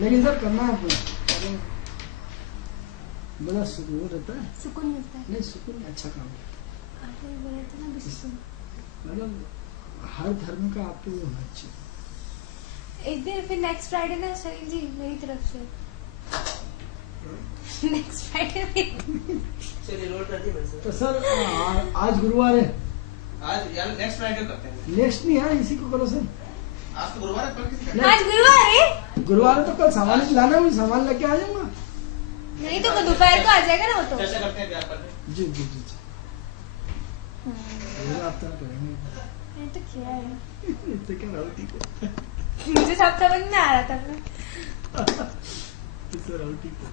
लेकिन सर करना है पूरा, बड़ा सुकून रहता है, सुकून मिलता है। नहीं सुकून अच्छा काम है। आप वही बोले थे ना अभी सुकून। मतलब हर धर्म का आपको वो होना चाहिए। एक दिन फिर नेक्स्ट फ्राइडे ना शरीर जी मेरी तरफ से नेक्स्ट फ्राइडे चलिए लोड कर दी वैसे। तो सर आज गुरुवार है, आज यार नेक्स्ट फ्राइडे करते हैं। नेक्स्ट नहीं है, इसी को करो सर। आज तो गुरुवार है, कल किसी नहीं। आज गुरुवार है। गुरुवार है तो कल सामान लाना, मैं सामान लेके आ जाऊंगा। नहीं तो दोपहर को आ जाएगा ना वो तो। चर्चा करते हैं प्यार पर। जी जी जी जी आप तो करेंगे। मैंने तो किया है। तो क्या राउटी को मुझे सब समझ में आ रहा था ना। इससे राउटी को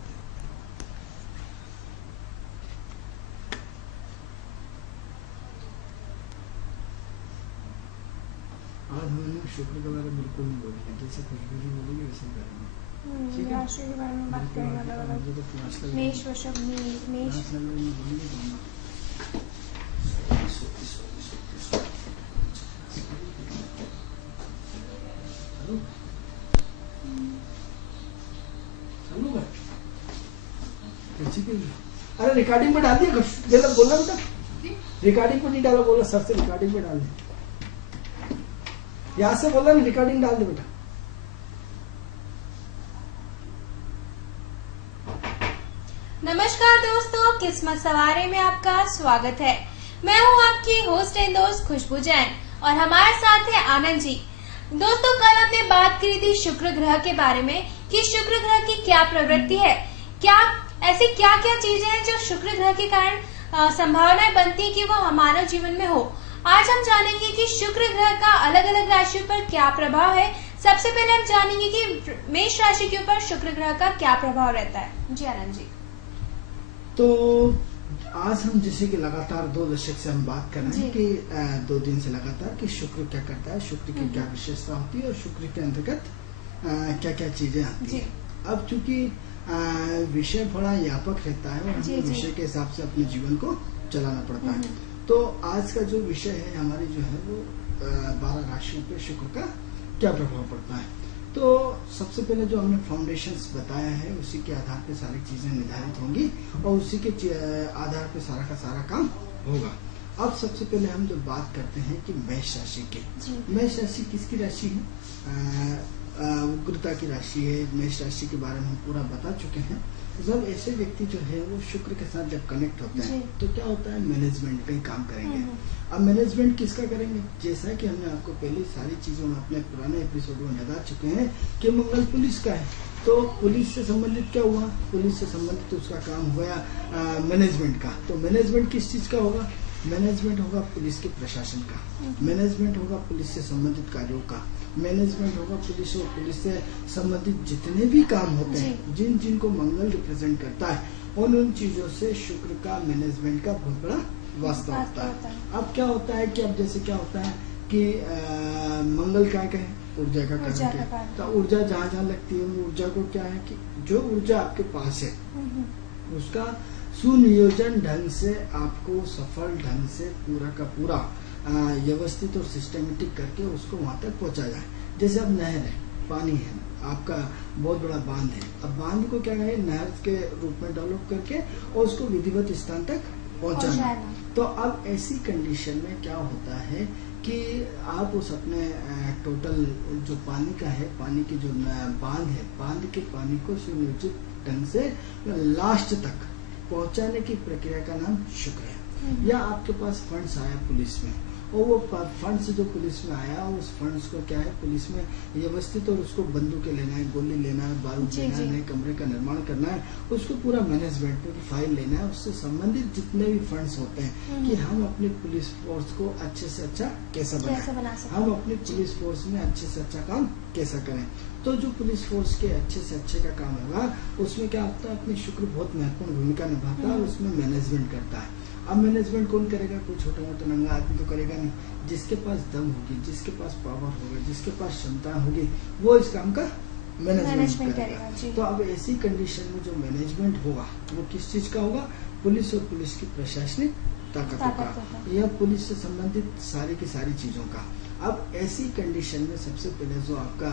आज हमने शुक्र के बारे में बिल्कुल नहीं बोलेंगे, जैसे खुशबू जी बोलेंगे वैसे ही करेंगे। ठीक है, राशि के बारे में बात करेंगे अलग अलग। मुझे तो प्यास लग मेष वृषभ मेष। प्यास लग रही है, बोलेंगे तो अरे रिकॉर्डिंग में डाल दिया, गलत बोला बेटा, रिकॉर्डिंग पे नहीं डाला, बोला सर से रिकॉर्डिंग पे डाल दे, यहाँ से बोला ना रिकॉर्डिंग डाल दे बेटा। नमस्कार दोस्तों, किस्मत सवारी में आपका स्वागत है। मैं हूं आपकी होस्ट एंड दोस्त खुशबू जैन और हमारे साथ है आनंद जी। दोस्तों कल हमने बात करी थी शुक्र ग्रह के बारे में कि शुक्र ग्रह की क्या प्रवृत्ति है, क्या ऐसी क्या क्या चीजें हैं जो शुक्र ग्रह के कारण संभावनाएं बनती है कि वो मानव जीवन में हो। आज हम जानेंगे कि शुक्र ग्रह का अलग अलग राशियों पर क्या प्रभाव है। सबसे पहले हम जानेंगे कि मेष राशि के ऊपर शुक्र ग्रह का क्या प्रभाव रहता है। जी आनंद जी। तो आज हम जैसे कि लगातार 2 दशक से हम बात कर रहे हैं कि 2 दिन से लगातार कि शुक्र क्या करता है, शुक्र की क्या विशेषता होती है और शुक्र के अंतर्गत क्या क्या चीजें आती है। अब चूंकि विषय बड़ा व्यापक रहता है और हमें विषय के हिसाब से अपने जीवन को चलाना पड़ता है। तो आज का जो विषय है हमारी जो है वो 12 राशियों पे शुक्र का क्या प्रभाव पड़ता है। तो सबसे पहले जो हमने फाउंडेशंस बताया है उसी के आधार पे सारी चीजें निर्धारित होंगी और उसी के आधार पे सारा का सारा काम होगा। अब सबसे पहले हम जो बात करते हैं कि मेष राशि की, मेष राशि किसकी राशि है? उग्रता की राशि है। मेष राशि के बारे में हम पूरा बता चुके हैं। जब ऐसे व्यक्ति जो है वो शुक्र के साथ जब कनेक्ट होते हैं तो क्या होता है, मैनेजमेंट का ही काम करेंगे। अब मैनेजमेंट किसका करेंगे, जैसा कि हमने आपको पहले सारी चीजों में अपने पुराने एपिसोड में बता चुके हैं कि मंगल पुलिस का है। तो पुलिस से संबंधित क्या हुआ, पुलिस से संबंधित उसका काम हुआ मैनेजमेंट का। तो मैनेजमेंट किस चीज का होगा, मैनेजमेंट होगा पुलिस के प्रशासन का, मैनेजमेंट होगा पुलिस से संबंधित कार्यों का, मैनेजमेंट होगा पुलिस और पुलिस से संबंधित जितने भी काम होते हैं जिन जिनको मंगल रिप्रेजेंट करता है उन चीजों से शुक्र का मैनेजमेंट का बहुत बड़ा वास्ता होता है। अब क्या होता है कि अब जैसे क्या होता है कि मंगल क्या है, ऊर्जा का कारण है। तो ऊर्जा जहाँ जहाँ लगती है ऊर्जा को क्या है कि जो ऊर्जा आपके पास है उसका सुनियोजन ढंग से आपको सफल ढंग से पूरा का पूरा व्यवस्थित और सिस्टमेटिक करके उसको वहां तक पहुंचा जाए। जैसे अब नहर है, पानी है, आपका बहुत बड़ा बांध है। अब बांध को क्या है, नहर के रूप में डेवलप करके और उसको विधिवत स्थान तक पहुंचाना। तो अब ऐसी कंडीशन में क्या होता है कि आप उस अपने टोटल जो पानी का है, पानी की जो बांध है, बांध के पानी को सुनियोजित ढंग से लास्ट तक पहुंचाने की प्रक्रिया का नाम शुक्र है। या आपके पास फंड्स आया पुलिस में और वो फंड्स जो पुलिस में आया उस फंड्स को क्या है पुलिस में व्यवस्थित और उसको बंदूकें लेना है, गोली लेना है, बारूद लेना है, नए कमरे का निर्माण करना है, उसको पूरा मैनेजमेंट की फाइल लेना है, उससे संबंधित जितने भी फंड्स होते हैं कि हम अपनी पुलिस फोर्स को अच्छे से अच्छा कैसा बनाएं, हम अपनी पुलिस फोर्स में अच्छे से अच्छा काम कैसा करें। तो जो पुलिस फोर्स के अच्छे से अच्छे का काम होगा उसमें क्या होता है, अपनी शुक्र बहुत महत्वपूर्ण भूमिका निभाता है और उसमें मैनेजमेंट करता है। अब मैनेजमेंट कौन करेगा, कोई छोटा मोटा नंगा आदमी तो करेगा नहीं। जिसके पास दम होगी, जिसके पास पावर होगा, जिसके पास क्षमता होगी वो इस काम का मैनेजमेंट करेगा। तो अब ऐसी कंडीशन में जो मैनेजमेंट होगा वो किस चीज का होगा, पुलिस और पुलिस की प्रशासनिक ताकतों का या पुलिस से संबंधित सारी की सारी चीजों का। अब ऐसी कंडीशन में सबसे पहले जो आपका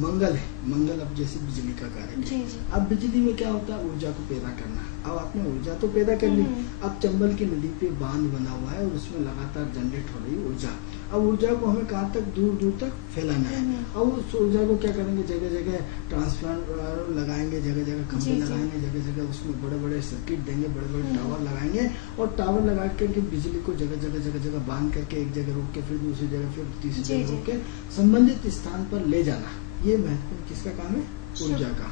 मंगल है, मंगल अब जैसे बिजली का कार्य है। अब बिजली में क्या होता है, ऊर्जा को पैदा करना। अब आपने ऊर्जा तो पैदा कर ली, अब चंबल की नदी पे बांध बना हुआ है और उसमें लगातार जनरेट हो रही ऊर्जा। अब ऊर्जा को हमें कहाँ तक, दूर दूर तक फैलाना है। अब उस ऊर्जा को क्या करेंगे, जगह जगह ट्रांसफार्मर लगाएंगे, जगह जगह खंभे लगाएंगे, जगह जगह उसमें बड़े बड़े सर्किट देंगे, बड़े बड़े टावर लगाएंगे और टावर लगा करके बिजली को जगह जगह बांध करके एक जगह रोक के फिर दूसरी जगह फिर तीसरी जगह रोक के संबंधित स्थान पर ले जाना। ये महत्वपूर्ण किसका काम है, ऊर्जा का।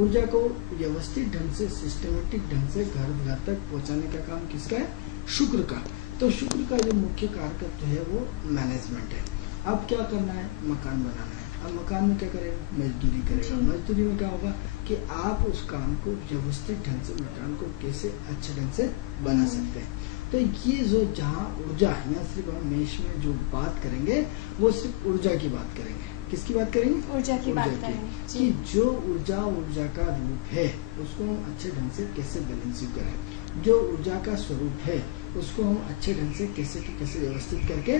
ऊर्जा को व्यवस्थित ढंग से, सिस्टमेटिक ढंग से घर घर तक पहुंचाने का काम किसका है, शुक्र का। तो शुक्र का जो मुख्य कारकत्व है वो मैनेजमेंट है। अब क्या करना है, मकान बनाना है। अब मकान में क्या करेगा, मजदूरी करेगा। मजदूरी में क्या होगा कि आप उस काम को व्यवस्थित ढंग से, मकान को कैसे अच्छे ढंग से बना सकते हैं। तो ये जो जहाँ ऊर्जा है, यहाँ सिर्फ हम मेष में जो बात करेंगे वो सिर्फ ऊर्जा की बात करेंगे। किसकी बात करेंगे, ऊर्जा की बात करेंगे कि जो ऊर्जा का रूप है उसको हम अच्छे ढंग से कैसे बैलेंसिंग करें। जो ऊर्जा का स्वरूप है उसको हम अच्छे ढंग से कैसे व्यवस्थित करके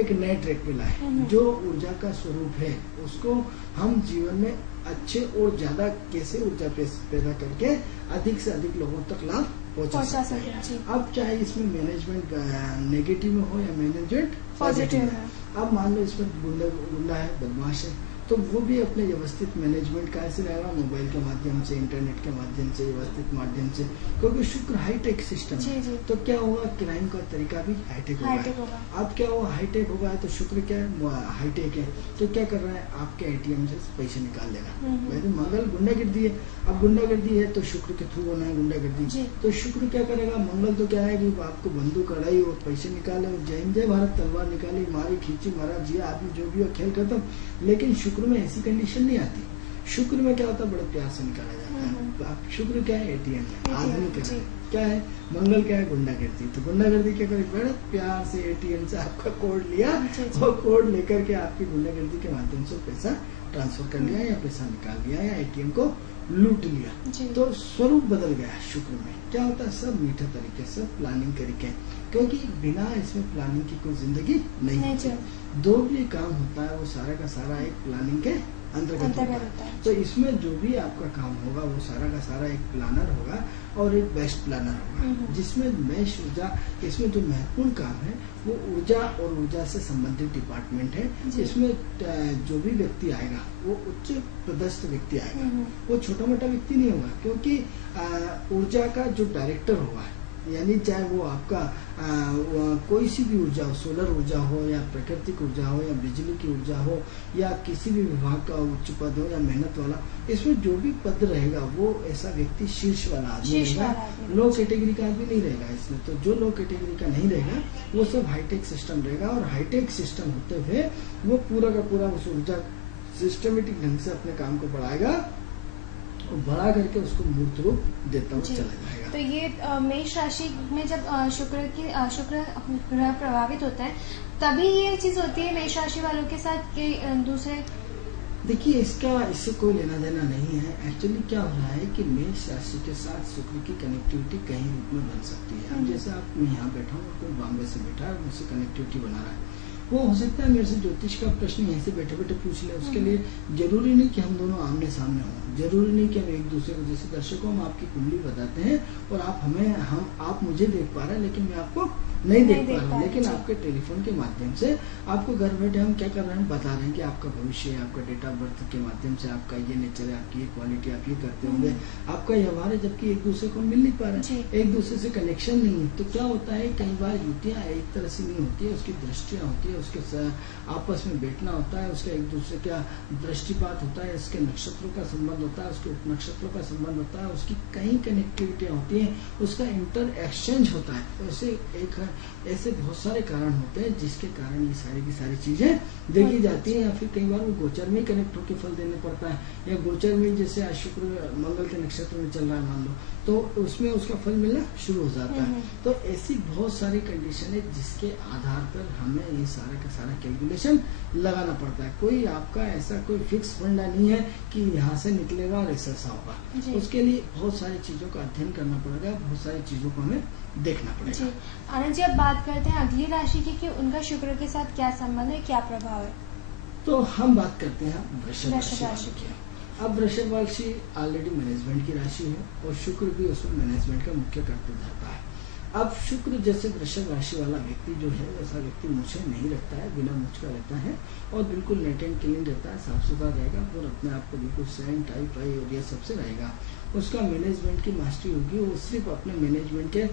एक नए ट्रैक पे लाए। जो ऊर्जा का स्वरूप है उसको हम जीवन में अच्छे और ज्यादा कैसे ऊर्जा पैदा करके अधिक से अधिक लोगों तक लाभ पहुंचा सकते हैं। अब चाहे इसमें मैनेजमेंट नेगेटिव में हो या मैनेजमेंट पॉजिटिव है। अब मान लो इसमें गुंडा है, बदमाश है, तो वो भी अपने व्यवस्थित मैनेजमेंट कैसे रहेगा, मोबाइल के माध्यम से, इंटरनेट के माध्यम से, व्यवस्थित माध्यम से, क्योंकि शुक्र हाईटेक सिस्टम है। तो क्या होगा, क्राइम का तरीका भी हाईटेक होगा। अब क्या होगा, हाईटेक होगा तो शुक्र क्या है, हाईटेक है, तो क्या कर रहा है, आपके एटीएम से पैसे निकाल लेगा। वैसे मंगल गुंडागर्दी है, अब गुंडागर्दी है तो शुक्र के थ्रू होना है गुंडागर्दी। तो शुक्र क्या करेगा, मंगल तो क्या है कि आपको बंदूक अड़ाई और पैसे निकाले और जय भारत तलवार निकाली, मारी खींची, मारा जिया, आदमी जो भी हो खेल खत्म। लेकिन शुक्र में ऐसी कंडीशन नहीं आती। शुक्र में क्या होता है, बड़े प्यार से निकाला जाता है। तो आप शुक्र क्या है, एटीएम है, आदमी क्या है, मंगल क्या है, गुंडागर्दी। तो गुंडागर्दी क्या करे, बड़े प्यार से एटीएम से आपका कोड लिया और कोड लेकर के आपकी गुंडागर्दी के माध्यम से पैसा ट्रांसफर कर लिया या पैसा निकाल लिया या एटीएम को लूट लिया। तो स्वरूप बदल गया शुक्र में। क्या होता है, सब मीठा तरीके से प्लानिंग करके, क्योंकि बिना इसमें प्लानिंग की कोई जिंदगी नहीं होती। जो भी काम होता है वो सारा का सारा एक प्लानिंग के अंतर्गत होता है। तो इसमें जो भी आपका काम होगा वो सारा का सारा एक प्लानर होगा और एक बेस्ट प्लानर होगा, जिसमें मेष ऊर्जा, इसमें जो महत्वपूर्ण काम है वो ऊर्जा और ऊर्जा से संबंधित डिपार्टमेंट है। इसमें जो भी व्यक्ति आएगा वो उच्च पदस्थ व्यक्ति आएगा, वो छोटा मोटा व्यक्ति नहीं होगा, क्योंकि ऊर्जा का जो डायरेक्टर होगा, यानी चाहे वो आपका कोई सी भी ऊर्जा हो, सोलर ऊर्जा हो या प्राकृतिक ऊर्जा हो या बिजली की ऊर्जा हो या किसी भी विभाग का उच्च पद हो या मेहनत वाला, इसमें जो भी पद रहेगा वो ऐसा व्यक्ति शीर्ष वाला आदमी रहेगा, लो कैटेगरी का आदमी नहीं रहेगा इसमें। तो जो लो कैटेगरी का नहीं रहेगा वो सब हाईटेक सिस्टम रहेगा, और हाईटेक सिस्टम होते हुए वो पूरा का पूरा उस ऊर्जा सिस्टमेटिक ढंग से अपने काम को बढ़ाएगा और बढ़ा करके उसको मूर्त रूप देता हुआ चला जाएगा। तो ये मेष राशि में जब शुक्र ग्रह प्रभावित होता है तभी ये चीज होती है मेष राशि वालों के साथ कि दूसरे, देखिए इससे कोई लेना देना नहीं है। एक्चुअली क्या हो रहा है कि मेष राशि के साथ शुक्र की कनेक्टिविटी कहीं रूप में बन सकती है। अब जैसे आप, मैं यहाँ बैठा हूँ, कोई बॉम्बे से बैठा है, मुझसे कनेक्टिविटी बना रहा है, वो हो सकता है मेरे से ज्योतिष का प्रश्न यहीं से बैठे बैठे पूछ ले। उसके लिए जरूरी नहीं कि हम दोनों आमने सामने हों, जरूरी नहीं कि हम एक दूसरे को, जैसे दर्शकों हम आपकी कुंडली बताते हैं और आप मुझे देख पा रहे हैं लेकिन मैं आपको नहीं देख पा रहा हूँ, लेकिन आपके टेलीफोन के माध्यम से आपको घर बैठे हम क्या कर रहे हैं, बता रहे हैं कि आपका भविष्य, आपका डेट ऑफ बर्थ के माध्यम से आपका ये नेचर है, आपकी ये क्वालिटी, आप ये करते होंगे, आपका व्यवहार है, जबकि एक दूसरे को मिल नहीं पा रहे, एक दूसरे से कनेक्शन नहीं है। तो क्या होता है, कई बार युतियाँ एक तरह से नहीं होती है, उसकी दृष्टियाँ होती है, उसके आपस में बैठना होता है, उसका एक दूसरे का दृष्टिपात होता है, इसके नक्षत्रों का संबंध होता है, उसके उपनक्षत्रों का संबंध होता है, उसकी कई कनेक्टिविटियाँ होती हैं, उसका इंटर एक्सचेंज होता है। ऐसे बहुत सारे कारण होते हैं जिसके कारण ये सारी की सारी चीजें देखी जाती हैं। या फिर कई बार वो गोचर में कनेक्ट होकर फल देने पड़ता है, या गोचर में जैसे आज शुक्र मंगल के नक्षत्र में चल रहा है मान लो, तो उसमें उसका फल मिलना शुरू हो जाता है। तो ऐसी बहुत सारी कंडीशन है जिसके आधार पर हमें ये सारा का सारा कैलकुलेशन लगाना पड़ता है। कोई आपका ऐसा कोई फिक्स फंडा नहीं है कि यहाँ से निकलेगा और ऐसा होगा। उसके लिए बहुत सारी चीजों का अध्ययन करना पड़ेगा, बहुत सारी चीजों को हमें देखना पड़ेगा। जी आनंद जी, अब बात करते हैं अगली राशि की कि उनका शुक्र के साथ क्या संबंध है, क्या प्रभाव है। तो हम बात करते हैं वृषभ वृषभ राशि राशि की। अब वृषभ राशि ऑलरेडी मैनेजमेंट की राशि है और शुक्र भी उसमें मैनेजमेंट का मुख्य कर्तव्यदाता है। अब शुक्र जैसे वृषभ राशि वाला व्यक्ति जो है, वैसा व्यक्ति मूछें नहीं रखता है, बिना मूछ का रहता है और बिल्कुल नीट एंड क्लीन रहता है, साफ सुथरा रहेगा और अपने आप को बिल्कुल सेंट टाइप आई और ये सबसे रहेगा। उसका मैनेजमेंट की मास्टरी होगी, वो सिर्फ अपने मैनेजमेंट के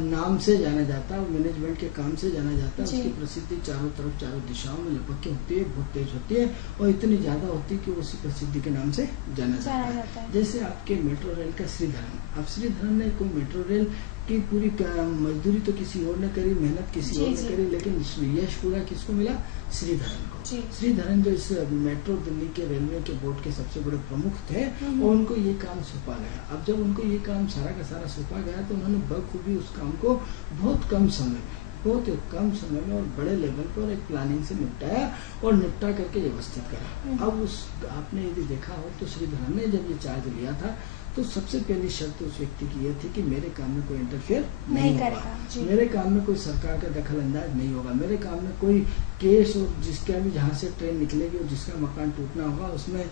नाम से जाना जाता है, मैनेजमेंट के काम से जाना जाता है। उसकी प्रसिद्धि चारों तरफ, चारों दिशाओं में लपक के होती है, बहुत तेज होती है और इतनी ज्यादा होती है कि वो उसी प्रसिद्धि के नाम से जाना जाता है। जैसे आपके मेट्रो रेल का श्रीधरन, अब श्रीधरन ने कोई मेट्रो रेल की पूरी मजदूरी तो किसी और ने करी, मेहनत किसी और ने करी, लेकिन यश पूरा किसको मिला? श्रीधरन को। श्रीधरन जो इस मेट्रो दिल्ली के रेलवे के बोर्ड के सबसे बड़े प्रमुख थे और उनको ये काम सौंपा गया। अब जब उनको ये काम सारा का सारा सौंपा गया तो उन्होंने बखूबी उस काम को बहुत कम समय में और बड़े लेवल पर एक प्लानिंग से निपटाया और निपटा करके व्यवस्थित करा। अब उस आपने यदि देखा हो तो श्रीधरन ने जब ये चार्ज लिया था तो सबसे पहली शर्त उस व्यक्ति की यह थी कि मेरे काम में कोई इंटरफेयर नहीं होगा, मेरे काम में कोई सरकार का दखल अंदाज नहीं होगा, मेरे काम में कोई केस और जिसका भी जहाँ से ट्रेन निकलेगी और जिसका मकान टूटना होगा उसमें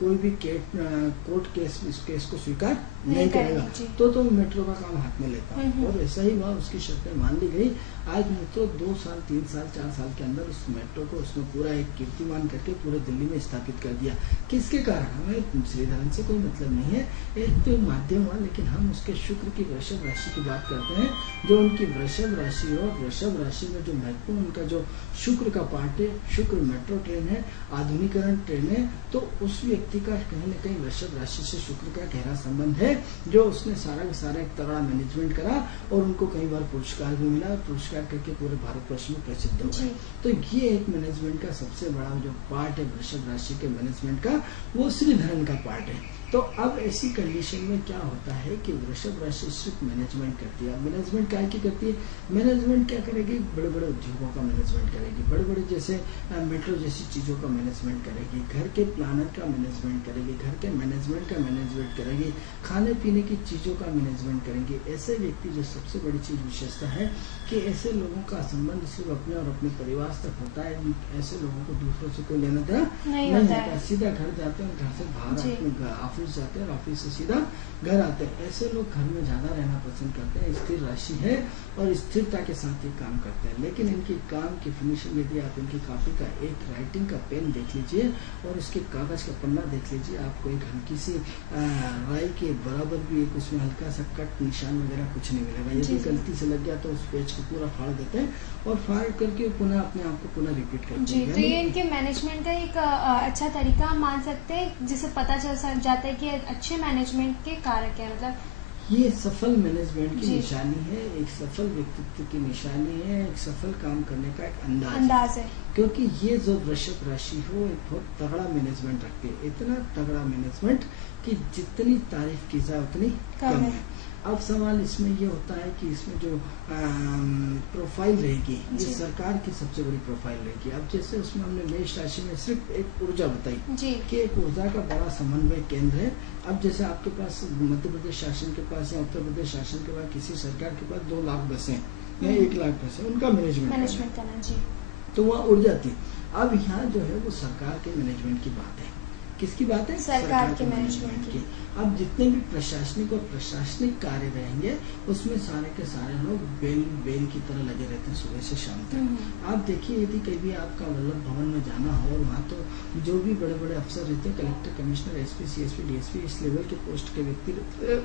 कोई भी कोर्ट केस इस केस को स्वीकार नहीं करेगा। तो मेट्रो का काम हाथ में लेता हूँ और ऐसा ही हुआ, उसकी शर्तें मान ली गई। आज मेट्रो 2 साल 3 साल 4 साल के अंदर उस मेट्रो को उसने पूरा एक कीर्तिमान करके पूरे दिल्ली में स्थापित कर दिया। किसके कारण? हमें श्रीधरन से कोई मतलब नहीं है, एक तो माध्यम हुआ, लेकिन हम उसके शुक्र की वृषभ राशि की बात करते हैं। जो उनकी वृषभ राशि और वृषभ राशि में जो महत्वपूर्ण उनका जो शुक्र का पार्ट है, शुक्र मेट्रो ट्रेन है, आधुनिकरण ट्रेन है, तो उस व्यक्ति का कहीं न कहीं वृषभ राशि से शुक्र का गहरा संबंध है। जो उसने सारा का सारा एक तगड़ा मैनेजमेंट करा और उनको कई बार पुरस्कार भी मिला, पुरस्कार करके पूरे भारतवर्ष में प्रसिद्ध हो गए। तो ये एक मैनेजमेंट का सबसे बड़ा जो पार्ट है वृषभ राशि के मैनेजमेंट का, वो श्रीधरन का पार्ट है। तो अब ऐसी कंडीशन में क्या होता है कि वृषभ राशि सिर्फ मैनेजमेंट करती है। मैनेजमेंट क्या की करती है? मैनेजमेंट क्या करेगी? बड़े बड़े उद्योगों का मैनेजमेंट करेगी, बड़े बड़े जैसे मेट्रो जैसी चीजों का मैनेजमेंट करेगी, घर के प्लानर का मैनेजमेंट करेगी, घर के मैनेजमेंट का मैनेजमेंट करेगी, खाने पीने की चीजों का मैनेजमेंट करेंगे। ऐसे व्यक्ति जो सबसे बड़ी चीज विशेषता है कि ऐसे लोगों का संबंध सिर्फ अपने और अपने परिवार तक होता है। ऐसे लोगों को दूसरों से कोई लेना देना नहीं होता, सीधा घर जाते हैं, घर से बाहर ऑफिस जाते हैं और ऑफिस से सीधा घर आते हैं। ऐसे लोग घर में ज्यादा रहना पसंद करते हैं। स्थिर राशि है और स्थिरता के साथ ये काम करते हैं। लेकिन इनकी काम की फिनिशिंग यदि आप इनकी कॉपी का एक राइटिंग का पेन देख लीजिए और इसके कागज का पन्ना देख लीजिए, आपको एक हल्की सी राई के बराबर भी एक उसमें हल्का सा कट निशान वगैरह कुछ नहीं मिलेगा। यदि गलती से लग गया तो उस पेज को पूरा फाड़ देते हैं और फाड़ करके पुनः अपने आप को पुनः रिपीट करते हैं। तो ये इनके मैनेजमेंट का एक अच्छा तरीका हम मान सकते हैं, जिसे पता चल जाता है कि अच्छे मैनेजमेंट के कारक है। मतलब ये सफल मैनेजमेंट की निशानी है, एक सफल व्यक्तित्व की निशानी है, एक सफल काम करने का एक अंदाज है। क्योंकि ये जो वृषभ राशि हो एक बहुत तगड़ा मैनेजमेंट रखती है, इतना तगड़ा मैनेजमेंट कि जितनी तारीफ की जाए उतनी कम है। अब सवाल इसमें ये होता है कि इसमें जो प्रोफाइल रहेगी ये सरकार की सबसे बड़ी प्रोफाइल रहेगी। अब जैसे उसमें हमने मेष राशि में सिर्फ एक ऊर्जा बताई कि एक ऊर्जा का बड़ा समन्वय केंद्र है। अब जैसे आपके पास मध्य प्रदेश शासन के पास या उत्तर प्रदेश शासन के पास किसी सरकार के पास 2 लाख बसें या 1 लाख बसें, उनका मैनेजमेंट करना जी, तो वहाँ ऊर्जा थी। अब यहाँ जो है वो सरकार के मैनेजमेंट की बात है। किसकी बात है? सरकार के मैनेजमेंट की। अब जितने भी प्रशासनिक और प्रशासनिक कार्य रहेंगे उसमें सारे के सारे लोग बेल की तरह लगे रहते हैं सुबह से शाम तक। आप देखिए यदि कभी आपका वल्लभ भवन में जाना हो और वहाँ तो जो भी बड़े बड़े अफसर रहते हैं, collector, commissioner, SP, CSP, DSP, इस लेवल के पोस्ट के व्यक्ति रहते हैं,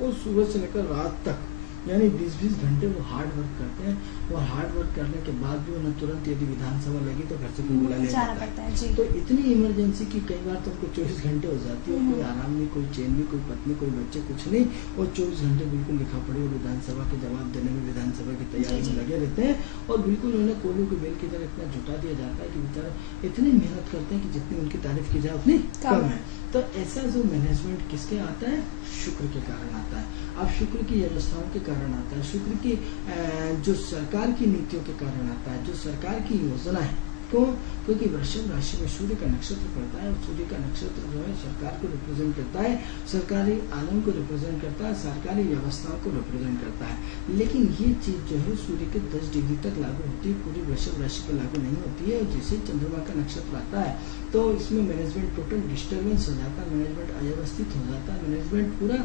वो सुबह से लेकर रात तक यानी 20-20 घंटे वो हार्ड वर्क करते हैं और हार्ड वर्क करने के बाद भी उन्हें तुरंत यदि विधानसभा लगी तो घर से कोई बुला ले जाता है। तो इतनी इमरजेंसी की कई बार तो उनको 24 घंटे हो जाती है, कोई आराम नहीं, कोई चैन नहीं, कोई पत्नी, कोई बच्चे, कुछ नहीं, और 24 घंटे बिल्कुल लिखा पड़ी और विधानसभा के जवाब देने में, विधानसभा की तैयारी में लगे रहते हैं और बिल्कुल उन्हें कोयलों की बेल की तरह इतना जुटा दिया जाता है कि बेचारे इतनी मेहनत करते हैं कि जितनी उनकी तारीफ की जाए उतनी कम है। तो ऐसा जो मैनेजमेंट किसके आता है? शुक्र के कारण आता है। अब शुक्र की व्यवस्थाओं के कारण आता है, शुक्र की जो सरकार की नीतियों के कारण आता है, जो सरकार की योजना है क्यों? क्योंकि वृषभ राशि में सूर्य का नक्षत्र पड़ता है और सूर्य का नक्षत्र जो है सरकार को रिप्रेजेंट करता है, सरकारी आलम को रिप्रेजेंट करता है, सरकारी व्यवस्थाओं को रिप्रेजेंट करता है। लेकिन ये चीज जो है सूर्य के 10 डिग्री तक लागू होती है, पूरी वृषभ राशि पर लागू नहीं होती है। और जैसे चंद्रमा का नक्षत्र आता है तो इसमें मैनेजमेंट टोटल डिस्टर्बेंस हो जाता है, मैनेजमेंट अव्यवस्थित हो जाता है, मैनेजमेंट पूरा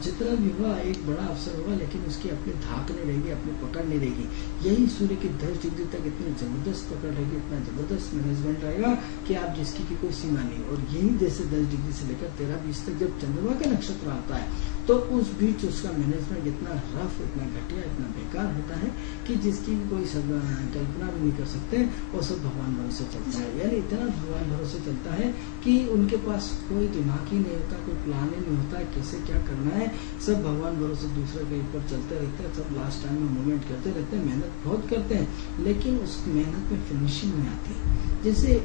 जितना भी हुआ एक बड़ा अवसर होगा लेकिन उसकी अपनी धाक नहीं रहेगी, अपनी पकड़ नहीं रहेगी। यही सूर्य की 10 डिग्री तक इतनी जबरदस्त पकड़ रहेगी, इतना जबरदस्त मैनेजमेंट रहेगा कि आप जिसकी की कोई सीमा नहीं। और यही जैसे 10 डिग्री से लेकर 13-20 तक जब चंद्रमा का नक्षत्र आता है तो उस बीच उसका मैनेजमेंट इतना रफ, इतना घटिया, इतना बेकार होता है कि जिसकी कोई कल्पना भी नहीं कर सकते। और सब भगवान भरोसे चलता है, यानी इतना भगवान भरोसे चलता है कि उनके पास कोई दिमाग ही नहीं होता, कोई प्लान ही नहीं होता कैसे क्या करना है। सब भगवान भरोसे दूसरे के ऊपर चलते रहते हैं, सब लास्ट टाइम में मूवमेंट करते रहते हैं, मेहनत बहुत करते हैं लेकिन उस मेहनत में फिनिशिंग नहीं आती। जैसे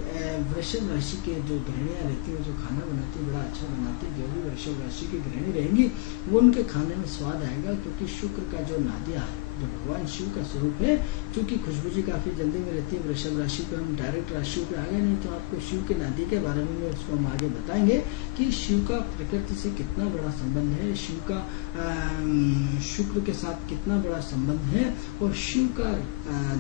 वृषभ राशि के जो गृहिणियां रहती हैं, जो खाना बनाती है बड़ा अच्छा बनाती है, जो भी वृषभ राशि की गृहिणी रहेंगी वो उनके खाने में स्वाद आएगा। क्योंकि शुक्र का जो नादिया है, जो भगवान शिव का स्वरूप है, क्योंकि खुशबू जी काफी जल्दी में रहती है वृषभ राशि पे, हम डायरेक्ट राशियों पे आ गए, नहीं तो आपको शिव के नादी के बारे में उसको हम आगे बताएंगे कि शिव का प्रकृति से कितना बड़ा संबंध है, शिव का शुक्र के साथ कितना बड़ा संबंध है। और शिव का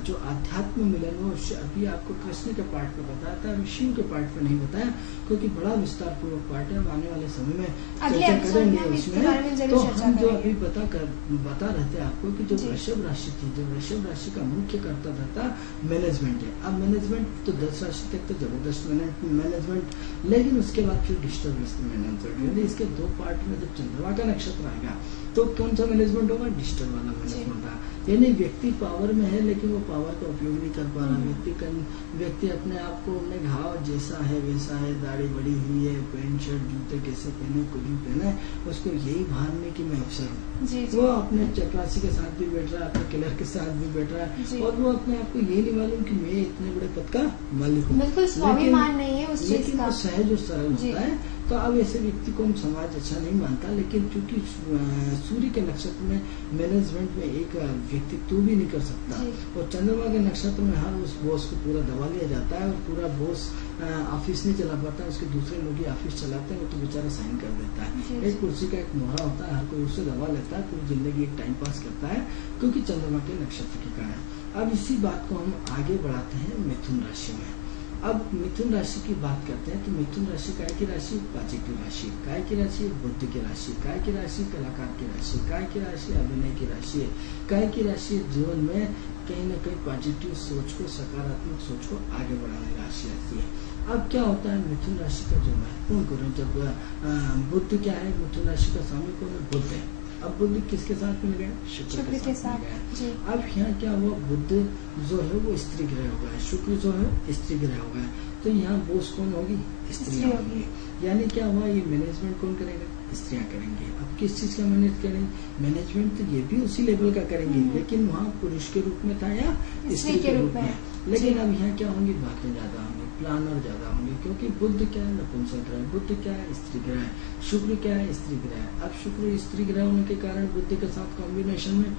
जो आध्यात्म मिलन हो, अभी आपको कृष्ण के पार्ट पे बताया था, अभी शिव के पार्ट पे नहीं बताया क्योंकि बड़ा विस्तार पूर्वक पार्ट है, आने वाले समय में चर्चा करेंगे उसमें। तो हम जो अभी बता रहे थे आपको कि जो वृषभ राशि थी, जो वृषभ राशि का मुख्य कर्तव्य था मैनेजमेंट है। अब मैनेजमेंट तो 10 राशि तक तो जबरदस्त मैनेजमेंट, लेकिन उसके बाद फिर डिस्टर्बेंस मैनेजमेंट, यानी इसके 2 पार्ट में जब चंद्रमा का नक्षत्र आएगा तो कौन सा मैनेजमेंट होगा? डिस्टर्ब वाला मैनेजमेंट होगा। यानी व्यक्ति पावर में है लेकिन वो पावर का उपयोग नहीं कर पा रहा। व्यक्ति अपने आप को उन्हें घाव जैसा है वैसा है, दाढ़ी बड़ी हुई है, पैंट शर्ट जूते कैसे पहने, कुछ भी पहना है, उसको यही भान में कि मैं अफसर हूँ। वो अपने चपरासी के साथ भी बैठ रहा है, अपने क्लर्क के साथ भी बैठ रहा है और वो अपने आप को ये नहीं मालूम कि मैं इतने बड़े पद का मालिक हूँ। लेकिन वो सहज और सरल होता है। तो अब ऐसे व्यक्ति को हम समाज अच्छा नहीं मानता, लेकिन क्योंकि सूर्य के नक्षत्र में मैनेजमेंट में एक व्यक्तित्व भी नहीं कर सकता और चंद्रमा के नक्षत्र में हर उस बॉस को पूरा दबा लिया जाता है और पूरा बॉस ऑफिस नहीं चला पाता, उसके दूसरे लोग ही ऑफिस चलाते हैं, वो तो बेचारा साइन कर देता है। एक कुर्सी का एक मोहरा होता है, हर कोई उससे दबा लेता है, पूरी जिंदगी एक टाइम पास करता है क्योंकि चंद्रमा के नक्षत्र के कारण। अब इसी बात को हम आगे बढ़ाते हैं मिथुन राशि में। अब मिथुन राशि की बात करते हैं तो मिथुन राशि काय की राशि? पॉजिटिव राशि। काय की राशि? बुद्धि की राशि। काय की राशि? कलाकार की राशि। काय की राशि? अभिनय की राशि है। काय की राशि? जीवन में कहीं न कहीं पॉजिटिव सोच को, सकारात्मक सोच को आगे बढ़ाने राशि आती है। अब क्या होता है मिथुन राशि का जो महत्वपूर्ण गुण, जब बुद्ध क्या है, मिथुन राशि का स्वामी कौन है? बुद्ध है। अब बुद्ध किसके साथ मिल गया? शुक्र के साथ मिल गया। अब यहाँ क्या हुआ, बुद्ध जो है वो स्त्री ग्रह हो गया, शुक्र जो है स्त्री ग्रह हो गया, तो यहाँ बोस कौन होगी? स्त्री होगी। यानी क्या हुआ, ये मैनेजमेंट कौन करेगा? स्त्रियां करेंगे। अब किस चीज का मैनेज करेंगे? मैनेजमेंट तो ये भी उसी लेवल का करेंगे, लेकिन वहाँ पुरुष के रूप में था या स्त्री के रूप में। लेकिन अब यहाँ क्या होंगी, बातें ज्यादा होंगी, प्लानर ज्यादा होंगे, क्योंकि बुद्ध क्या है? नपुंसक ग्रह। बुद्ध क्या है? स्त्री ग्रह है। शुक्र क्या है? स्त्री ग्रह है। अब शुक्र स्त्री ग्रह होने के कारण बुद्ध के साथ कॉम्बिनेशन में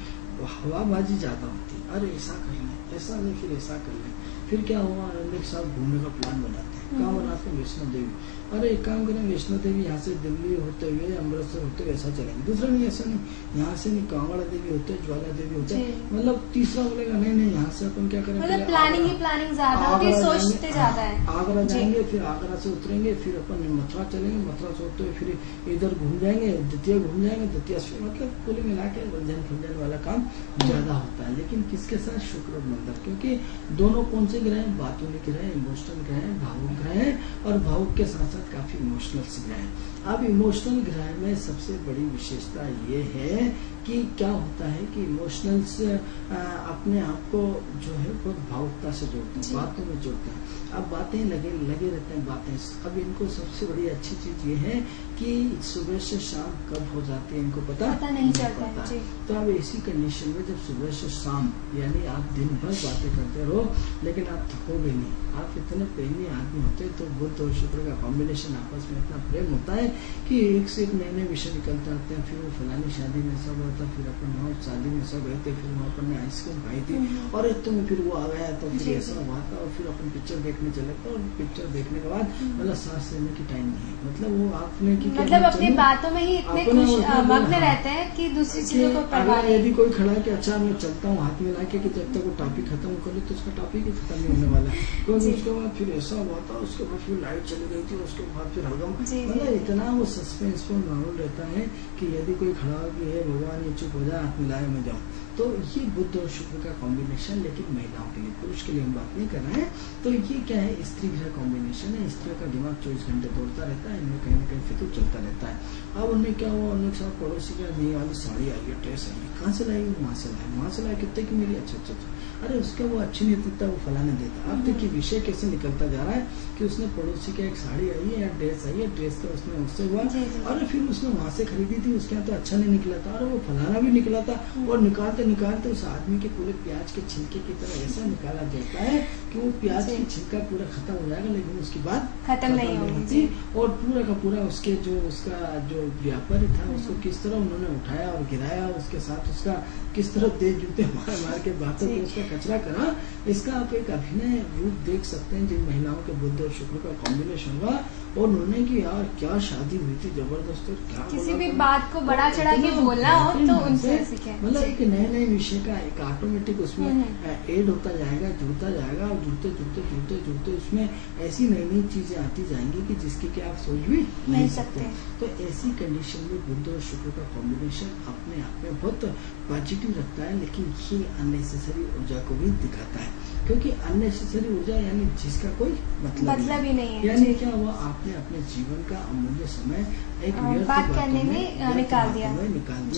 हवाबाजी ज्यादा होती है। अरे ऐसा कर लें, ऐसा नहीं, फिर ऐसा कर लें। फिर क्या हुआ, एक साथ घूमने का प्लान बनाते हैं। कहाँ बनाते हैं? वैष्णो देवी। अरे एक काम करें, वैष्णो देवी यहाँ से दिल्ली होते हुए अमृतसर होते हुए ऐसा चलेंगे। दूसरा नहीं, ऐसा नहीं, यहाँ से नहीं, कांवड़ा देवी होते हैं, ज्वाला देवी होते हैं। मतलब तीसरा बोलेगा नहीं नहीं, यहाँ से अपन क्या करेंगे, मतलब प्लानिंग ही प्लानिंग ज्यादा होती है, सोचते ज्यादा है। आगरा जाएंगे, फिर आगरा से उतरेंगे, फिर अपन मथुरा चलेंगे, मथुरा से होते हुए फिर इधर घूम जाएंगे, द्वितीय घूम जाएंगे, द्वितीय मतलब कुल मिला के उलझन फुलझन वाला काम ज्यादा होता है। लेकिन किसके साथ? शुक्र और मंगल, क्योंकि दोनों कौन से ग्रह हैं? बातूनी ग्रह, इमोशनल ग्रह है, भावुक ग्रह है और भावुक के साथ साथ काफी इमोशनल ग्रह है। अब इमोशनल ग्रह में सबसे बड़ी विशेषता ये है कि क्या होता है कि इमोशनल से अपने आप को जो है बहुत भावुकता से जोड़ते हैं, बातों में जोड़ते हैं। अब बातें लगे रहते हैं बातें। अब इनको सबसे बड़ी अच्छी चीज ये है कि सुबह से शाम कब हो जाती है इनको पता नहीं चलता। तो अब ऐसी कंडीशन में जब सुबह से शाम, यानी आप दिन भर बातें करते रहो लेकिन आप थकोगे नहीं, आप इतने प्रेमी आदमी होते हैं, तो बुध और शुक्र का कॉम्बिनेशन आपस में इतना प्रेम होता है कि एक से एक नए नए विषय निकलते आते हैं। फिर वो फलानी शादी में सब होता, फिर अपन वहाँ शादी में सब गए थे, फिर वहाँ अपन ने आइसक्रीम खाई थी और एक तो में फिर वो आ गया तो फिर ऐसा हुआ था, और फिर अपन पिक्चर देखने चले थे, और पिक्चर देखने के बाद मतलब सांस लेने की टाइम नहीं है, मतलब वो आपने की मतलब अपनी बातों में ही इतने खुश मग्न रहते हैं कि दूसरी चीजों को परवाह नहीं। यदि कोई खड़ा है कि अच्छा मैं चलता हूँ हाथ मिला के, कि जब तक वो टॉपिक खत्म कर ले तो उसका टॉपिक ही खत्म नहीं होने वाला। क्योंकि उसके बाद फिर ऐसा हुआ था, उसके बाद फिर लाइट चली गई थी, उसके बाद फिर हलगम, मतलब इतना वो सस्पेंसफुल माहौल रहता है कि यदि कोई खड़ा हो कि हे भगवान ये चुप हो जाए, हाथ मिलाए मैं जाऊँ। तो ये बुध और शुक्र का कॉम्बिनेशन, लेकिन महिलाओं के लिए, पुरुष के लिए हम बात नहीं कर रहे हैं। तो ये क्या है, स्त्री ग्रह कॉम्बिनेशन है। स्त्री का दिमाग 24 घंटे दौड़ता रहता है, इनमें कहीं ना कहीं फितूर चलता रहता है। अब उन्हें क्या हुआ, उन्हें साथ पड़ोसी का नई वाली साड़ी आई है, ड्रेस आई है, कहाँ से लाई, वहाँ से लाई, वहाँ से लाई, कितने की मिली, अच्छा अच्छा अच्छा, अरे उसका वो अच्छी नहीं देता, वो फलाने देता। अब देखिए विषय कैसे निकलता जा रहा है कि उसने पड़ोसी का एक साड़ी आई है या ड्रेस आई है, ड्रेस का उसने उससे हुआ, और फिर उसने वहां से खरीदी थी, उसके यहाँ तो अच्छा नहीं निकला था, और वो फलाना भी निकला था, और निकालते निकालते उस आदमी के पूरे प्याज के छिलके की तरह ऐसा निकाला जाता है कि वो प्याज की छिलका पूरा खत्म हो जाएगा, लेकिन उसकी बात खत्म नहीं होती। और पूरा का पूरा उसके जो उसका जो व्यापारी था उसको किस तरह उन्होंने उठाया और गिराया, उसके साथ उसका किस तरह तेज जूते मार मार के बातों को उसका कचरा करा। इसका आप एक अभिनय रूप देख सकते हैं जिन महिलाओं के बुध और शुक्र का कॉम्बिनेशन हुआ, और उन्होंने कि यार क्या शादी हुई थी जबरदस्त, और क्या किसी भी बात को बड़ा चढ़ा के बोलना हो तो उनसे सीखें। मतलब एक नए नए विषय का एक ऑटोमेटिक उसमें ऐड होता जाएगा, जुड़ता जाएगा, और जुड़ते जुड़ते जुड़ते जुड़ते उसमें ऐसी नई नई चीजें आती जाएंगी कि जिसकी कि आप सोच भी नहीं सकते। तो ऐसी कंडीशन में बुध और शुक्र का कॉम्बिनेशन अपने आप में बहुत पॉजिटिव रखता है, लेकिन ये अननेसेसरी ऊर्जा को भी दिखाता है, क्योंकि अननेसेसरी ऊर्जा यानी जिसका कोई मतलब ही नहीं है। यानी क्या हुआ, आपने अपने जीवन का अमूल्य समय एक बात करने में निकाल दिया,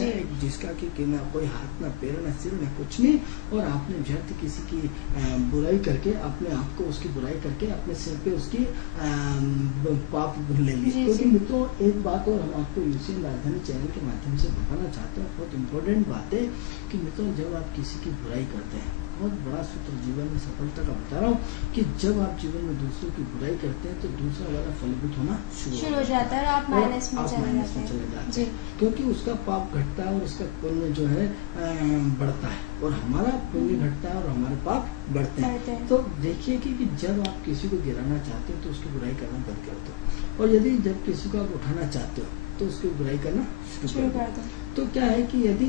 एक जिसका कि ना कोई हाथ ना पैर ना सिर ना कुछ नहीं, और आपने व्यर्थ किसी की बुराई करके अपने आप को उसकी बुराई करके अपने सिर पे उसकी पाप ले लिए। क्योंकि मित्रों एक बात और हम आपको यूसीएन राजधानी चैनल के माध्यम से बताना चाहते हैं, बहुत इम्पोर्टेंट बात है कि मित्रों जब आप किसी की बुराई करते हैं, बहुत बड़ा सूत्र जीवन में सफलता का बता रहा हूँ कि जब आप जीवन में दूसरों की बुराई करते हैं तो दूसरा वाला फलभूत होना शुरू हो जाता है, आप माइनस में चले जाते हैं, क्योंकि उसका पाप घटता है और उसका पुण्य जो है बढ़ता है, और हमारा पुण्य घटता है और हमारे पाप बढ़ते हैं। तो देखिए कि जब आप किसी को गिराना चाहते हो तो उसकी बुराई करना बंद कर दो, और यदि जब किसी को आप उठाना चाहते हो तो उसकी बुराई करना शुरू कर दो। तो क्या है कि यदि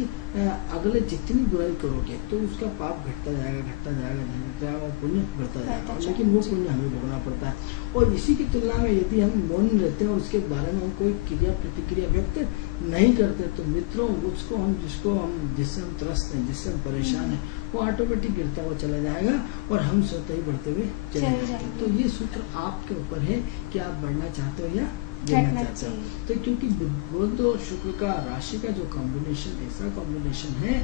अगले जितनी बुराई करोगे तो उसका पाप घटता जाएगा और पुण्य बढ़ता जाएगा, लेकिन वो पुण्य हमें भोगना पड़ता है। और इसी की तुलना में यदि हम मौन रहते हैं और उसके बारे में हम कोई क्रिया प्रतिक्रिया व्यक्त नहीं करते, तो मित्रों उसको हम जिससे हम त्रस्त हैं, जिससे हम परेशान हैं, वो ऑटोमेटिक गिरता हुआ चला जाएगा और हम स्वतः ही बढ़ते हुए चले जाएंगे। तो ये सूत्र आपके ऊपर है कि आप बढ़ना चाहते हो या गिरना चाहते हो। तो क्योंकि बुध और शुक्र का राशि का जो कॉम्बिनेशन ऐसा कॉम्बिनेशन है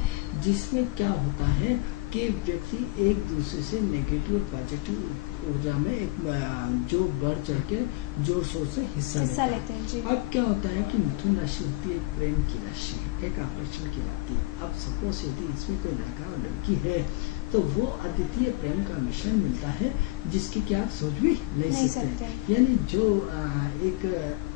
जिसमें क्या होता है कि व्यक्ति एक दूसरे से नेगेटिव और पॉजिटिव ऊर्जा में एक जो बढ़ चढ़ के जोर शोर से हिस्सा लेते हैं। अब क्या होता है कि मिथुन राशि होती है एक प्रेम की राशि, एक आकर्षण की राशि। अब सपोज यदि इसमें कोई लड़का और लड़की है तो वो अद्वितीय प्रेम का मिश्रण मिलता है जिसकी क्या आप सोच भी नहीं सकते। यानी जो एक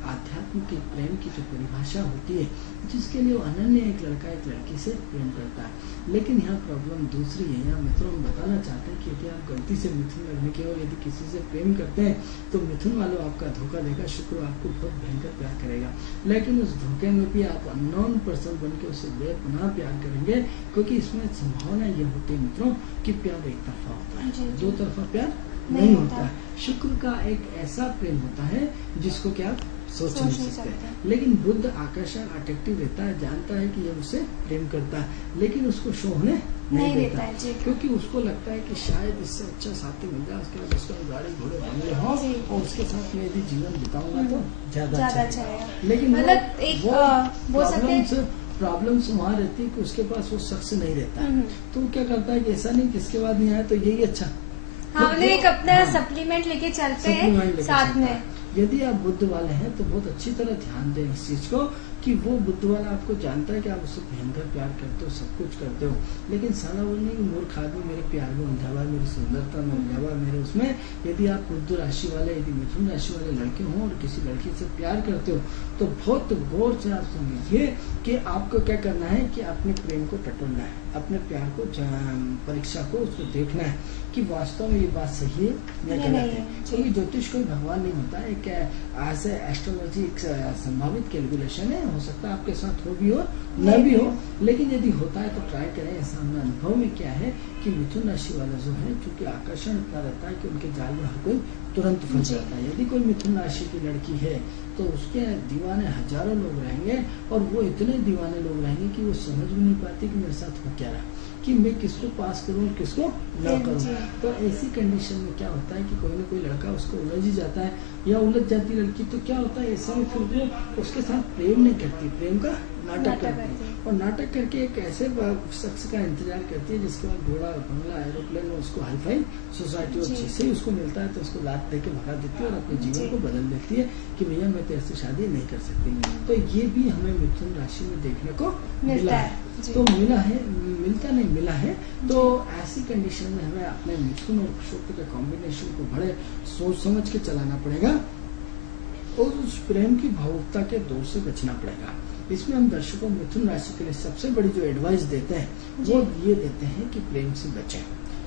आध्यात्म के प्रेम की जो परिभाषा होती है जिसके लिए अनन्य एक लड़का एक लड़की से प्रेम करता है। लेकिन यहाँ प्रॉब्लम दूसरी है। यहाँ मित्रों हम बताना चाहते हैं कि यदि आप गलती से मिथुन लग्न के और यदि किसी से प्रेम करते हैं तो मिथुन वालों आपका धोखा देगा, शुक्र आपको बहुत भयंकर प्यार करेगा, लेकिन उस धोखे में भी आप अननोन पर्सन बन के उससे बेपनाह प्यार करेंगे, क्योंकि इसमें संभावना ये होती है मित्रों कि प्यार एक तरफा होता है, दो तरफा प्यार नहीं होता है। शुक्र का एक ऐसा प्रेम होता है जिसको क्या आप सोच नहीं सकते। लेकिन बुध आकर्षण अट्रैक्टिव रहता है, जानता है कि ये उससे प्रेम करता है, लेकिन उसको शो होने नहीं देता है, क्योंकि उसको लगता है कि शायद इससे अच्छा साथी मिल जाए, उसके बाद उसका गाड़ी घोड़े बंगले हो और उसके साथ में यदि जीवन बिताऊंगा तो ज्यादा अच्छा है। लेकिन प्रॉब्लम्स वहाँ रहती है कि उसके पास वो शख्स नहीं रहता, तो क्या करता है कि ऐसा नहीं किसके बाद नहीं आया तो यही अच्छा, एक अपना सप्लीमेंट लेके चलते हैं साथ में। यदि आप बुद्ध वाले हैं तो बहुत अच्छी तरह ध्यान दें इस चीज को कि वो बुद्ध वाला आपको जानता है कि आप उससे भयंकर प्यार करते हो, सब कुछ करते हो, लेकिन साला वो नहीं, मूर्ख आदमी मेरे प्यार में उलझा हुआ, मेरी सुंदरता में उलझा हुआ, मेरे उसमें। यदि आप बुद्ध राशि वाले, यदि मिथुन राशि वाले लड़के हों और किसी लड़की से प्यार करते हो तो बहुत गौर से आप समझिए कि आपको क्या करना है कि अपने प्रेम को टटोलना है, अपने प्यार को परीक्षा को उसको देखना है कि वास्तव में ये बात सही है या गलत है। क्योंकि ज्योतिष कोई भगवान नहीं होता है, क्या आज एस्ट्रोलॉजी एक संभावित कैलकुलेशन है, हो सकता है आपके साथ हो भी हो न भी हो, लेकिन यदि होता है तो ट्राई करें। ऐसा हमारे अनुभव में क्या है कि मिथुन राशि वाला जो है, चूंकि आकर्षण इतना रहता है कि उनके जाल में हर कोई तुरंत फंस जाता है। यदि कोई मिथुन राशि की लड़की है तो उसके दीवाने हजारों लोग रहेंगे और वो इतने दीवाने लोग रहेंगे कि वो समझ भी नहीं पाती कि मेरे साथ हो क्या रहा, कि मैं किसको पास करूं और किसको न करूं। तो ऐसी कंडीशन में क्या होता है कि कोई ना कोई लड़का उसको उलझ ही जाता है या उलझ जाती लड़की, तो क्या होता है ऐसे में फिर वो उसके साथ प्रेम नहीं करती, प्रेम का नाटक करती है और नाटक करके एक ऐसे शख्स का इंतजार करती है जिसके बाद घोड़ा, बंगला, एरोप्लेन, उसको हाईफाई सोसाइटी और जिससे ही उसको मिलता है तो उसको लात दे के भगा देती है और अपने जीवन को बदल देती है कि भैया मैं तेरे से शादी नहीं कर सकती। तो ये भी हमें मिथुन राशि में देखने को मिला है, तो मिला है। तो ऐसी कंडीशन में हमें अपने मिथुन और शुक्र के कॉम्बिनेशन को बड़े सोच समझ के चलाना पड़ेगा और उस प्रेम की भावुकता के दौर से बचना पड़ेगा। इसमें हम दर्शकों मिथुन राशि के लिए सबसे बड़ी जो एडवाइस देते हैं वो ये देते हैं कि प्रेम से बचें,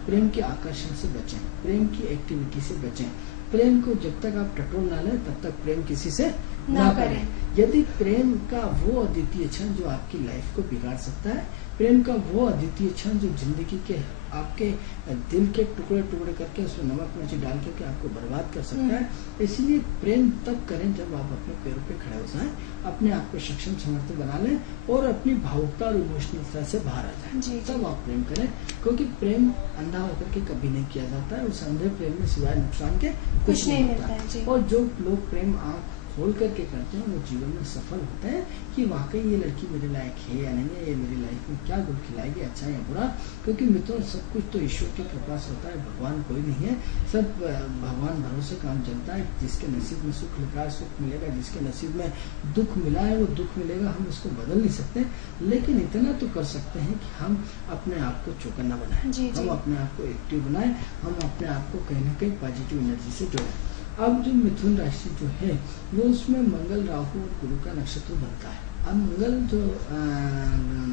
प्रेम के आकर्षण से बचें, प्रेम की एक्टिविटी से बचें। प्रेम को जब तक आप टटोल ना लें तब तक प्रेम किसी से ना करें। यदि प्रेम का वो अद्वितीय क्षण जो आपकी लाइफ को बिगाड़ सकता है, प्रेम का वो अद्वितीय क्षण जो जिंदगी के आपके दिल के टुकड़े टुकड़े करके उसमें नमक मिर्ची डाल करके आपको बर्बाद कर सकता है, इसलिए प्रेम तब करें जब आप अपने पैरों पे खड़े हो जाएं, अपने आप को सक्षम समर्थ बना लें और अपनी भावुकता और इमोशनलता से बाहर आ जाए, तब आप प्रेम करें। क्योंकि प्रेम अंधा होकर के कभी नहीं किया जाता है, उस अंधे प्रेम में सिवाय नुकसान के कुछ नहीं होता। और जो लोग प्रेम आँख खोल करके करते हैं वो जीवन में सफल होते हैं कि वाकई ये लड़की मेरे लायक है या नहीं है, ये मेरी लाइफ में क्या गुण खिलाएगी, अच्छा या बुरा। क्योंकि मित्रों सब कुछ तो ईश्वर की कृपा से होता है, भगवान कोई नहीं है, सब भगवान भरोसे काम चलता है। जिसके नसीब में सुख लिखा है सुख मिलेगा, जिसके नसीब में दुख मिला है वो दुख मिलेगा, हम उसको बदल नहीं सकते। लेकिन इतना तो कर सकते हैं कि हम अपने आप को चौकन्ना बनाएं, हम अपने आप को एक्टिव बनाएं, हम अपने आप को कहीं ना कहीं पॉजिटिव एनर्जी से जोड़ें। अब जो मिथुन राशि जो है वो उसमें मंगल, राहु और गुरु का नक्षत्र बनता है। अब मंगल जो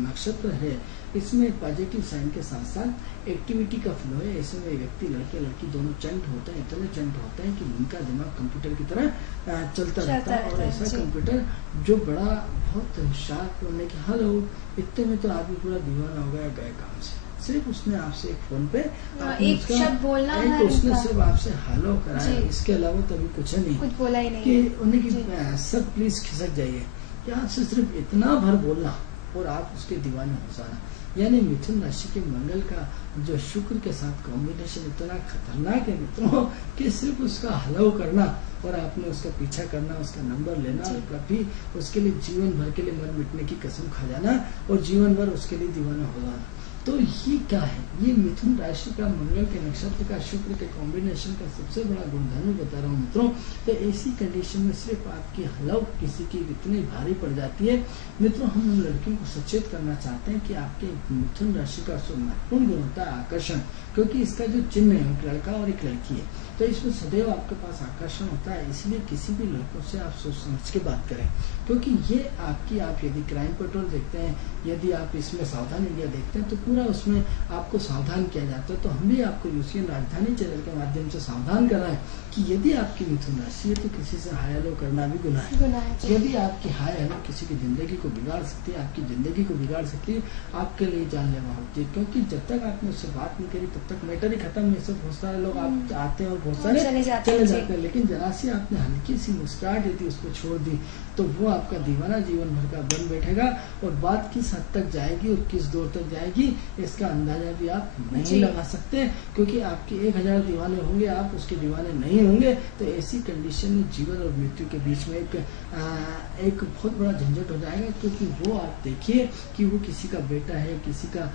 नक्षत्र है इसमें पॉजिटिव साइन के साथ साथ एक्टिविटी का फ्लो है। ऐसे में व्यक्ति लड़के लड़की दोनों चंट होते हैं, इतने चंट होते हैं कि उनका दिमाग कंप्यूटर की तरह चलता रहता है। और ऐसा कंप्यूटर जो बड़ा बहुत शार्प होने के हेलो इतने में तो आदमी पूरा दीवाना हो गया गए काम से। सिर्फ उसने आपसे एक फोन पे एक शब्द बोलना है, उसने सिर्फ आपसे हेलो कराया, इसके अलावा तो अभी कुछ नहीं, कुछ बोला ही नहीं कि उन्हें की सब प्लीज खिसक जाइए, यहाँ से सिर्फ इतना भर बोलना और आप उसके दीवाने हो जाना। यानी मिथुन राशि के मंगल का जो शुक्र के साथ कॉम्बिनेशन इतना खतरनाक है मित्रों कि सिर्फ उसका हेलो करना और आपने उसका पीछा करना, उसका नंबर लेना और कभी उसके लिए जीवन भर के लिए मर मिटने की कसम खा जाना और जीवन भर उसके लिए दीवाना हो जाना। तो ये क्या है, ये मिथुन राशि का मंगल के नक्षत्र का शुक्र के कॉम्बिनेशन का सबसे बड़ा गुणधर्म बता रहा हूँ मित्रों। तो ऐसी कंडीशन में सिर्फ आपकी हलव किसी की इतनी भारी पड़ जाती है मित्रों। हम उन लड़कियों को सचेत करना चाहते हैं कि आपके मिथुन राशि का महत्वपूर्ण गुण होता है आकर्षण, क्योंकि इसका जो चिन्ह है एक लड़का और एक लड़की है, तो इसमें सदैव आपके पास आकर्षण होता है। इसलिए किसी भी लड़कों से आप सोच समझ के बात करें, क्योंकि ये आपकी, आप यदि क्राइम पेट्रोल देखते हैं, यदि आप इसमें सावधान इंडिया देखते हैं तो पूरा उसमें आपको सावधान किया जाता है। तो हम भी आपको यूसीएन राजधानी चैनल के माध्यम से सावधान कर रहे हैं कि यदि आपकी मिथुन राशि है तो किसी से हाय हेलो करना भी गुनाह है। यदि आपकी हाय हेलो किसी की जिंदगी को बिगाड़ सकती है, आपकी जिंदगी को बिगाड़ सकती है, आपके लिए जानलेवा होती है। क्योंकि जब तक आपने उससे बात नहीं करी तब तक मैटर ही खत्म नहीं। सब बहुत सारे लोग आप आते हैं और बहुत सारे चले जाते हैं, लेकिन जरा सी आपने हल्की सी मुस्कुराहट यदि उसको छोड़ दी तो वो आपका दीवाना जीवन भर का बन बैठेगा और बात किस हद तक जाएगी और किस दौर तक जाएगी इसका अंदाजा भी आप नहीं जी। लगा सकते, क्योंकि आपके 1000 दीवाने होंगे, आप उसके दीवाने नहीं होंगे, तो ऐसी कंडीशन में जीवन और मृत्यु के बीच में एक बहुत बड़ा झंझट हो जाएगा। क्योंकि वो आप देखिए कि वो किसी का बेटा है, किसी का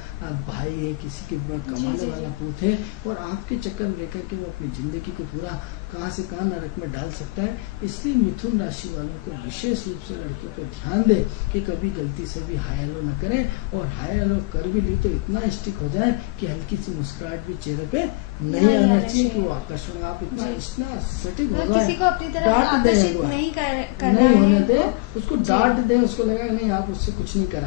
भाई है, किसी के कमाने वाला पूत है, और आपके चक्कर में लेकर के वो अपनी जिंदगी को पूरा कहां से कहां नरक में डाल सकता है। इसलिए मिथुन राशि वालों को विशेष रूप से लड़कियों को ध्यान दे कि कभी गलती से भी हाई हेलो न करें, और हाई हेलो कर भी ली तो इतना स्टिक हो जाए कि हल्की सी मुस्कुराहट भी चेहरे पे नहीं आना चाहिए, कि वो आकर्षण आप इतना सटीक हो जाए, किसी को अपनी तरफ डांट दे, आकर्षित नहीं करना नहीं होने है दे, तो उसको डांट दे, उसको लगा नहीं आप उससे कुछ नहीं करा।